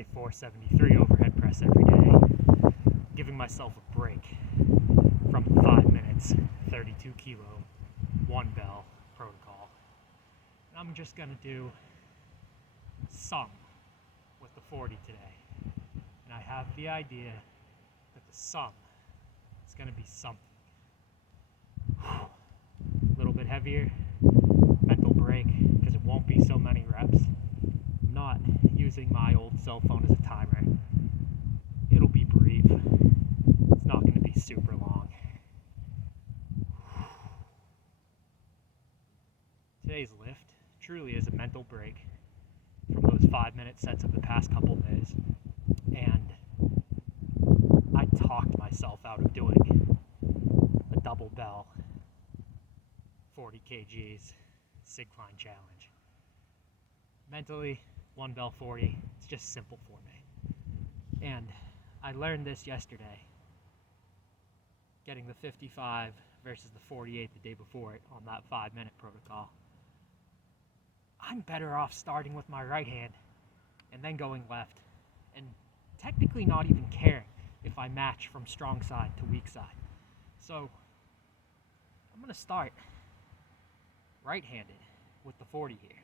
day 473 overhead press every day, giving myself a break from the 5 minutes, 32 kilo, 1 bell protocol. And I'm just gonna do some with the 40 today. And I have the idea that the sum is gonna be something. A little bit heavier, mental break, because it won't be so many reps. I'm not using my old cell phone as a timer. It'll be brief. It's not going to be super long. Today's lift truly is a mental break from those 5-minute sets of the past couple days. And I talked myself out of doing a double bell 40 kgs sig climb challenge. Mentally, 1 bell 40, it's just simple for me. And I learned this yesterday, getting the 55 versus the 48 the day before it on that 5-minute protocol. I'm better off starting with my right hand and then going left, and technically not even caring if I match from strong side to weak side. So I'm going to start right-handed with the 40 here.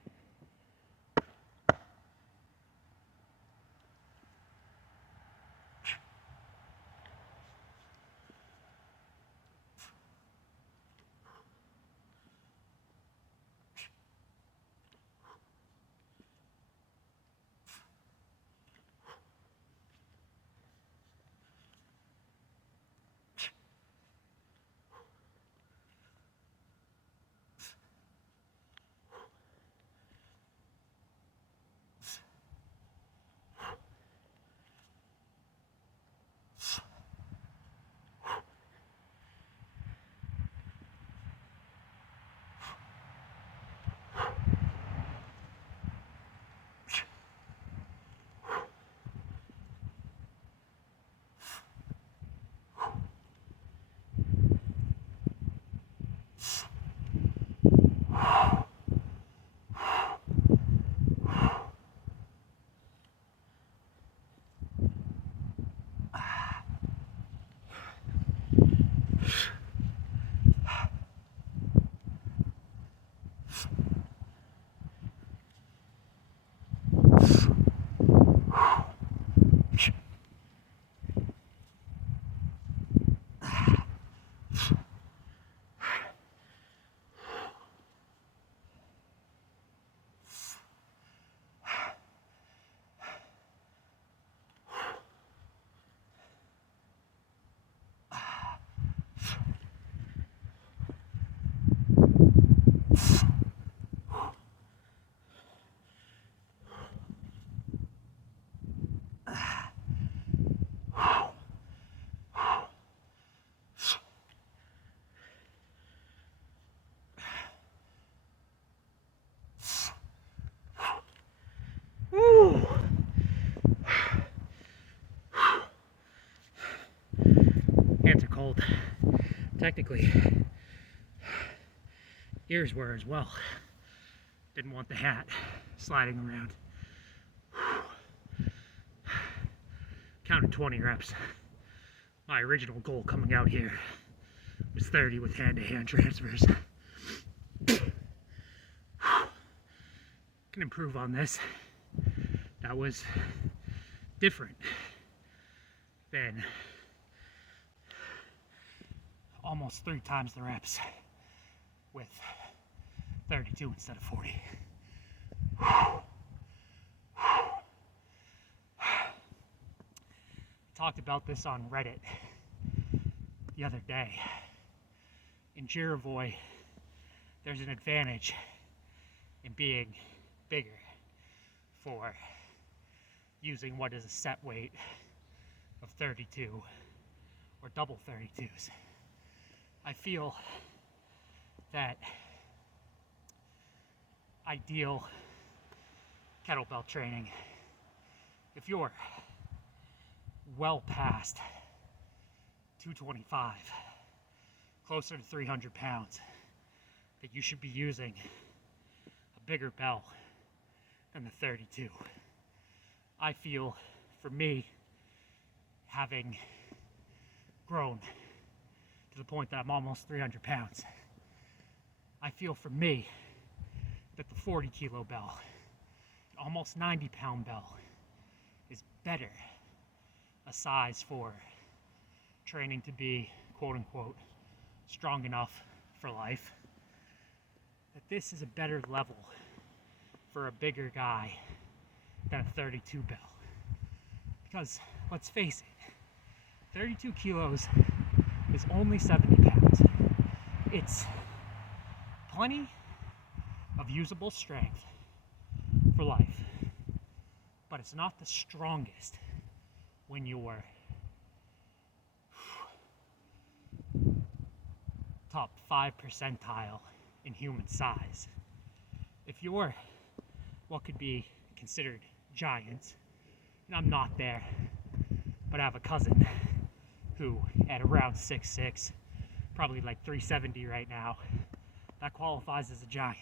Hands are cold. Technically, ears were as well. Didn't want the hat sliding around. Counted 20 reps. My original goal coming out here was 30 with hand-to-hand transfers. Can improve on this. That was different than almost 3 times the reps with 32 instead of 40. Talked about this on Reddit the other day. In Giravoy, there's an advantage in being bigger for using what is a set weight of 32 or double 32s. I feel that ideal kettlebell training, if you're well past 225, closer to 300 pounds, that you should be using a bigger bell than the 32. I feel, for me, having grown to the point that I'm almost 300 pounds, I feel for me that the 40 kilo bell, almost 90 pound bell, is better a size for training to be, quote unquote, strong enough for life. That this is a better level for a bigger guy than a 32 bell. Because, let's face it, 32 kilos is only 70 pounds. It's plenty of usable strength for life, but it's not the strongest when you're top 5 percentile in human size. If you're what could be considered giants, and I'm not there, but I have a cousin who, at around 6'6", probably like 370 right now, that qualifies as a giant.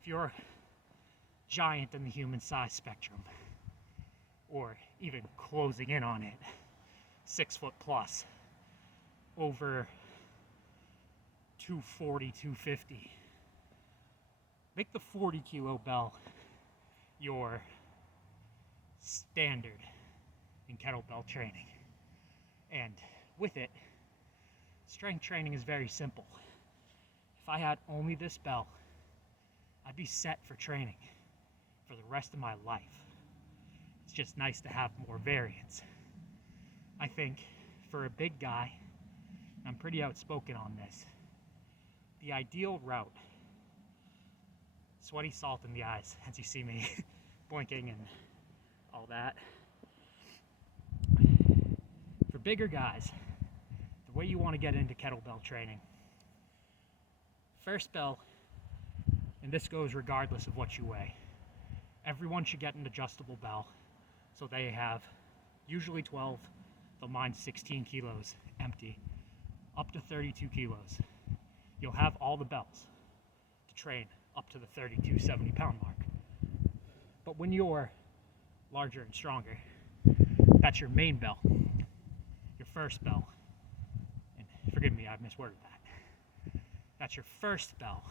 If you're giant in the human size spectrum, or even closing in on it, 6 foot plus, over 240, 250, make the 40 kilo bell your standard in kettlebell training. And with it, strength training is very simple. If I had only this bell, I'd be set for training for the rest of my life. It's just nice to have more variance. I think for a big guy, I'm pretty outspoken on this, the ideal route, sweaty salt in the eyes as you see me blinking and all that. For bigger guys, the way you want to get into kettlebell training, first bell, and this goes regardless of what you weigh, everyone should get an adjustable bell, so they have usually 12, though mine's 16 kilos empty, up to 32 kilos. You'll have all the bells to train up to the 32, 70 pound mark. But when you're larger and stronger, that's your main bell, your first bell. And forgive me, I've misworded that. That's your first bell.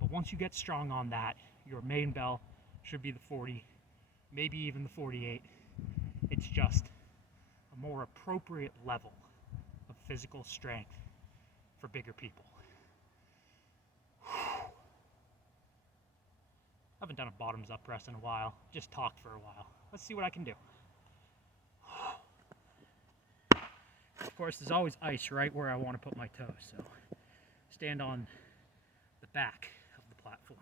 But once you get strong on that, your main bell should be the 40, maybe even the 48. It's just a more appropriate level of physical strength for bigger people. I haven't done a bottoms up press in a while, just talked for a while. Let's see what I can do. Of course, there's always ice right where I want to put my toes, so stand on the back of the platform.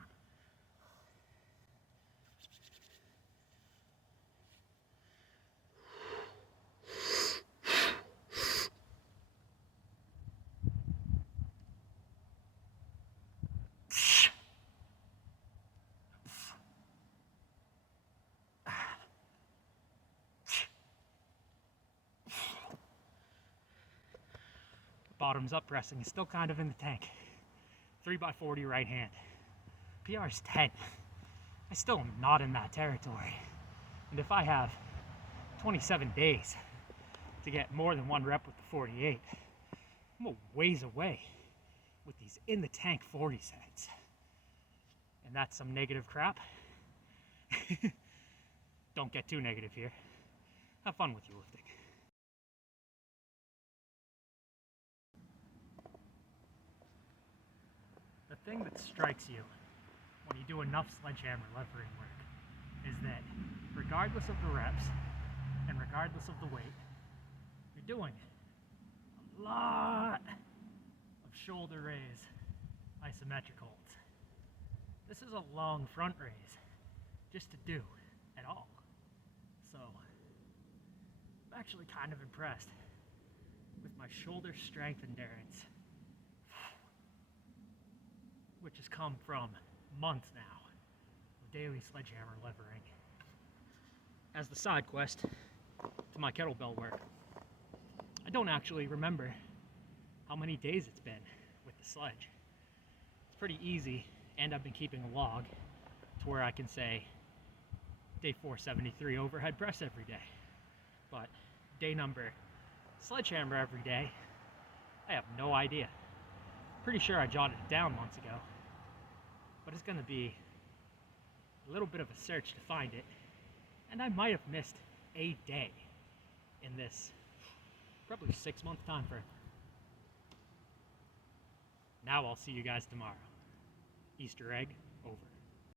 Bottoms up pressing is still kind of in the tank. 3x40 right hand. PR is 10. I still am not in that territory. And if I have 27 days to get more than one rep with the 48, I'm a ways away with these in the tank 40 sets. And that's some negative crap. Don't get too negative here. Have fun with your lifting. The thing that strikes you when you do enough sledgehammer levering work is that regardless of the reps and regardless of the weight, you're doing a lot of shoulder raise isometric holds. This is a long front raise just to do at all. So I'm actually kind of impressed with my shoulder strength endurance, which has come from months now of daily sledgehammer levering. As the side quest to my kettlebell work, I don't actually remember how many days it's been with the sledge. It's pretty easy, and I've been keeping a log to where I can say day 473 overhead press every day. But day number sledgehammer every day, I have no idea. Pretty sure I jotted it down months ago, but it's gonna be a little bit of a search to find it, and I might have missed a day in this probably 6-month time frame. Now I'll see you guys tomorrow. Easter egg over.